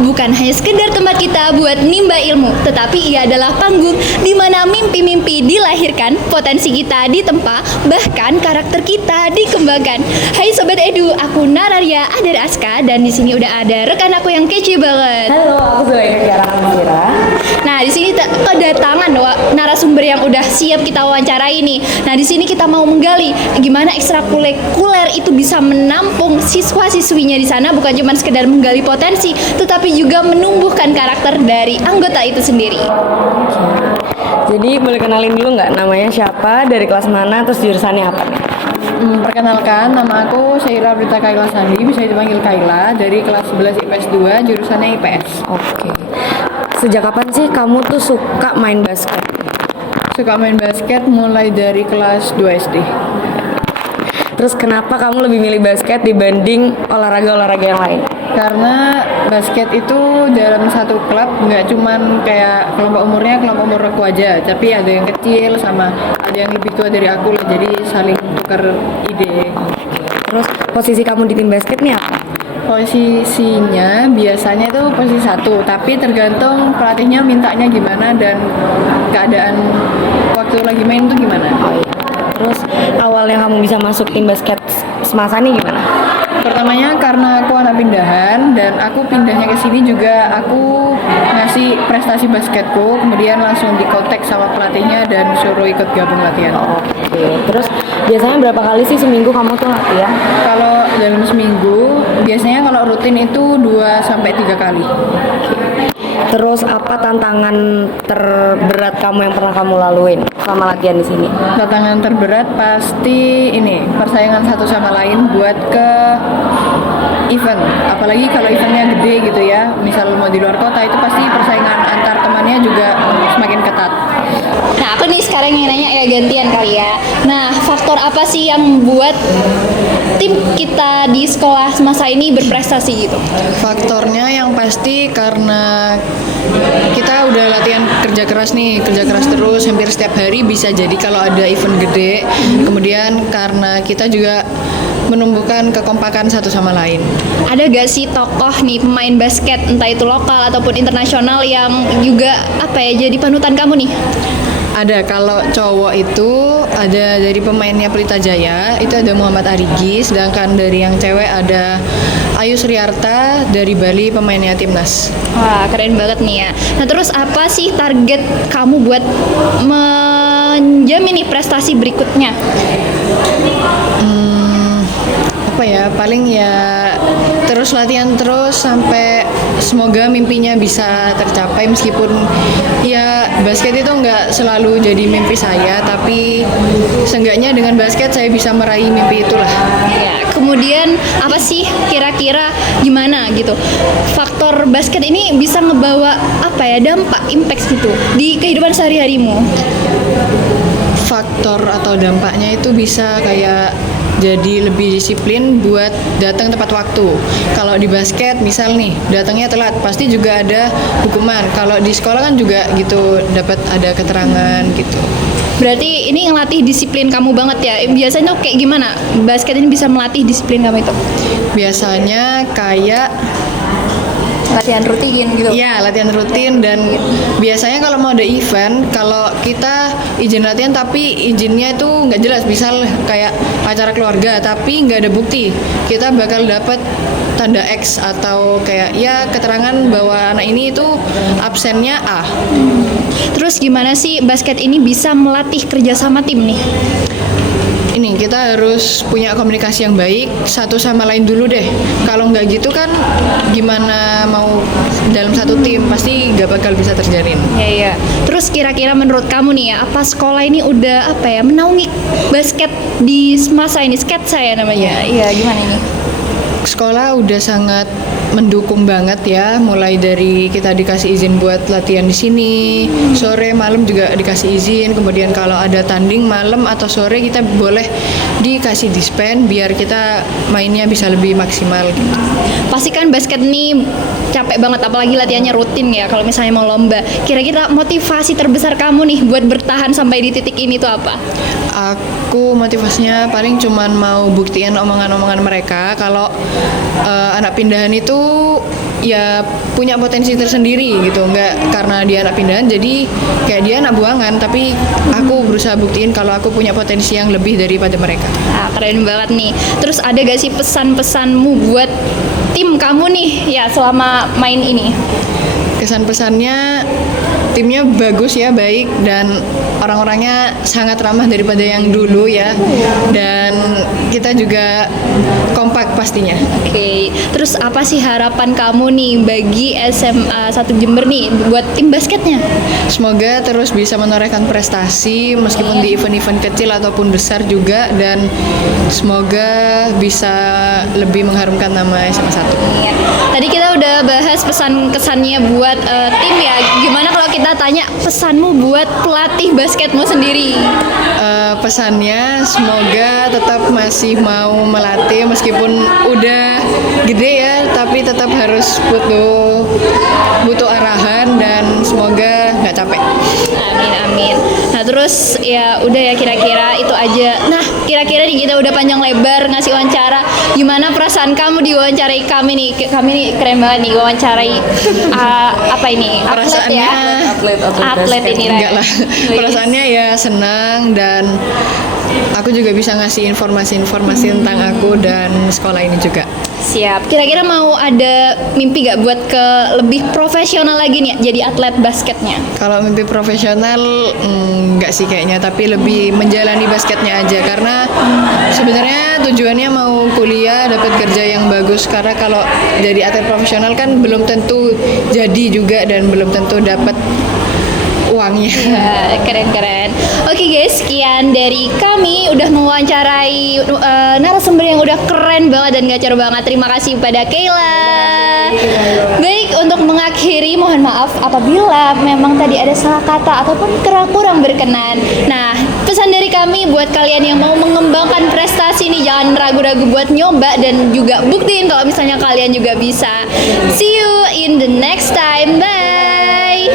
bukan hanya sekedar tempat kita buat nimba ilmu, tetapi ia adalah panggung di mana mimpi-mimpi dilahirkan, potensi kita ditempa, bahkan karakter kita dikembangkan. Hai Sobat Edu, aku Nararia Adar Aska dan di sini udah ada rekan aku yang kece banget. Halo, aku Zuhaira Kira. Nah, di sini kedatangan narasumber yang udah siap kita wawancarai nih. Nah, di sini kita mau menggali gimana ekstrakurikuler itu bisa menampung siswa-siswinya di sana, bukan cuma sekedar menggali potensi, tetapi juga menumbuhkan karakter dari anggota itu sendiri. Jadi boleh kenalin dulu nggak namanya siapa, dari kelas mana, terus jurusannya apa nih? Perkenalkan, nama aku Syaira Brita Kaila Sandi, bisa dipanggil Kaila, dari kelas 11 IPS 2, jurusannya IPS. Oke. Sejak kapan sih kamu tuh suka main basket? Suka main basket mulai dari kelas 2 SD. Terus kenapa kamu lebih milih basket dibanding olahraga-olahraga yang lain? Karena basket itu dalam satu klub nggak cuman kayak kelompok umurnya kelompok umur aku aja, tapi ada yang kecil sama ada yang lebih tua dari aku lah, jadi saling tukar ide. Terus posisi kamu di tim basket nih apa? Posisinya biasanya itu posisi 1, tapi tergantung pelatihnya mintanya gimana dan keadaan waktu lagi main tuh gimana. Oh iya. Terus awalnya kamu bisa masuk tim basket semasa nih gimana? Pertamanya karena aku anak pindahan dan aku pindahnya ke sini juga aku ngasih prestasi basketku, kemudian langsung dikontak sama pelatihnya dan suruh ikut gabung latihan. Oke. Terus biasanya berapa kali sih seminggu kamu tuh latihan? Kalau dalam seminggu biasanya kalau rutin itu 2 sampai 3 kali. Terus apa tantangan terberat kamu yang pernah kamu laluin selama latihan di sini? Tantangan terberat pasti ini persaingan satu sama lain buat ke event, apalagi kalau eventnya gede gitu ya, misal mau di luar kota, itu pasti persaingan antar temannya juga semakin ketat. Nah, aku nih sekarang yang nanya ya gantian kali ya. Nah, faktor apa sih yang buat tim kita di sekolah semasa ini berprestasi gitu? Faktornya yang pasti karena kita udah latihan kerja keras nih, kerja keras terus hampir setiap hari, bisa jadi kalau ada event gede. Kemudian karena kita juga menumbuhkan kekompakan satu sama lain. Ada gak sih tokoh nih pemain basket entah itu lokal ataupun internasional yang juga apa ya jadi panutan kamu nih? Ada, kalau cowok itu ada dari pemainnya Pelita Jaya, itu ada Muhammad Arigi, sedangkan dari yang cewek ada Ayu Sriarta dari Bali, pemainnya Timnas. Wah, keren banget nih ya. Nah, terus apa sih target kamu buat menjamin nih prestasi berikutnya? Apa ya, paling ya terus latihan terus sampai semoga mimpinya bisa tercapai, meskipun ya basket itu nggak selalu jadi mimpi saya, tapi seenggaknya dengan basket saya bisa meraih mimpi itulah. Ya, kemudian apa sih kira-kira gimana gitu faktor basket ini bisa ngebawa apa ya dampak impact gitu di kehidupan sehari-harimu? Faktor atau dampaknya itu bisa kayak jadi lebih disiplin buat datang tepat waktu. Kalau di basket misal nih datangnya telat, pasti juga ada hukuman. Kalau di sekolah kan juga gitu, dapat ada keterangan gitu. Berarti ini ngelatih disiplin kamu banget ya. Biasanya tuh kayak gimana basket ini bisa melatih disiplin kamu itu? Biasanya kayak Latihan rutin gitu. ya latihan rutin, dan biasanya kalau mau ada event, kalau kita izin latihan tapi izinnya itu nggak jelas, misal kayak acara keluarga tapi nggak ada bukti, kita bakal dapat tanda X atau kayak ya keterangan bahwa anak ini itu absennya A. Terus gimana sih basket ini bisa melatih kerjasama tim nih? Ini kita harus punya komunikasi yang baik satu sama lain dulu deh. Kalau nggak gitu kan gimana mau dalam satu tim, pasti nggak bakal bisa terjalin. Iya. Terus kira-kira menurut kamu nih ya, apa sekolah ini udah apa ya menaungi basket di masa ini, sketsa ya namanya? Iya, gimana ini? Sekolah udah sangat mendukung banget ya, mulai dari kita dikasih izin buat latihan di sini, sore malam juga dikasih izin, kemudian kalau ada tanding malam atau sore kita boleh dikasih dispen biar kita mainnya bisa lebih maksimal gitu. Pasti kan basket nih capek banget, apalagi latihannya rutin ya kalau misalnya mau lomba. Kira-kira motivasi terbesar kamu nih buat bertahan sampai di titik ini tuh apa? Aku motivasinya paling cuman mau buktiin omongan-omongan mereka kalau anak pindahan itu ya punya potensi tersendiri gitu, nggak karena dia anak pindahan jadi kayak dia anak buangan, tapi aku berusaha buktiin kalau aku punya potensi yang lebih daripada mereka. Nah, keren banget nih. Terus ada gak sih pesan-pesanmu buat tim kamu nih ya selama main ini? Kesan-pesannya timnya bagus ya, baik, dan orang-orangnya sangat ramah daripada yang dulu ya, dan kita juga kompak pastinya. Oke, terus apa sih harapan kamu nih bagi SMA 1 Jember nih buat tim basketnya? Semoga terus bisa menorehkan prestasi meskipun di event-event kecil ataupun besar juga, dan semoga bisa lebih mengharumkan nama SMA 1. Tadi kita udah bahas pesan-kesannya buat tim ya. Gimana kalau kita tanya pesanmu buat pelatih basketmu sendiri? Pesannya semoga tetap masih mau melatih meskipun udah gede ya, tapi tetap harus butuh arahan, dan semoga nggak capek. Amin amin. Nah terus ya udah ya, kira-kira itu aja. Nah kira-kira nih kita udah panjang lebar ngasih wawancara. Gimana perasaan kamu diwawancarai kami nih? Kami nih keren banget nih wawancarai apa ini? Atlet ya? Atlet ini Ray. Enggak lah. Perasaannya ya senang, dan aku juga bisa ngasih informasi-informasi tentang aku dan sekolah ini juga. Siap. Kira-kira mau ada mimpi gak buat ke lebih profesional lagi nih jadi atlet basketnya? Kalau mimpi profesional enggak sih kayaknya, tapi lebih menjalani basketnya aja, karena sebenarnya tujuannya mau kuliah dapat kerja yang bagus, karena kalau jadi atlet profesional kan belum tentu jadi juga, dan belum tentu dapat uangnya. Ya, keren-keren. Oke guys, sekian dari kami udah mewawancarai narasumber yang udah keren banget dan gacor banget. Terima kasih pada Kayla. Baik, untuk mengakhiri mohon maaf apabila memang tadi ada salah kata ataupun kurang berkenan. Nah, pesan dari kami buat kalian yang mau mengembangkan prestasi nih, jangan ragu-ragu buat nyoba dan juga buktiin kalau misalnya kalian juga bisa. See you in the next time. Bye.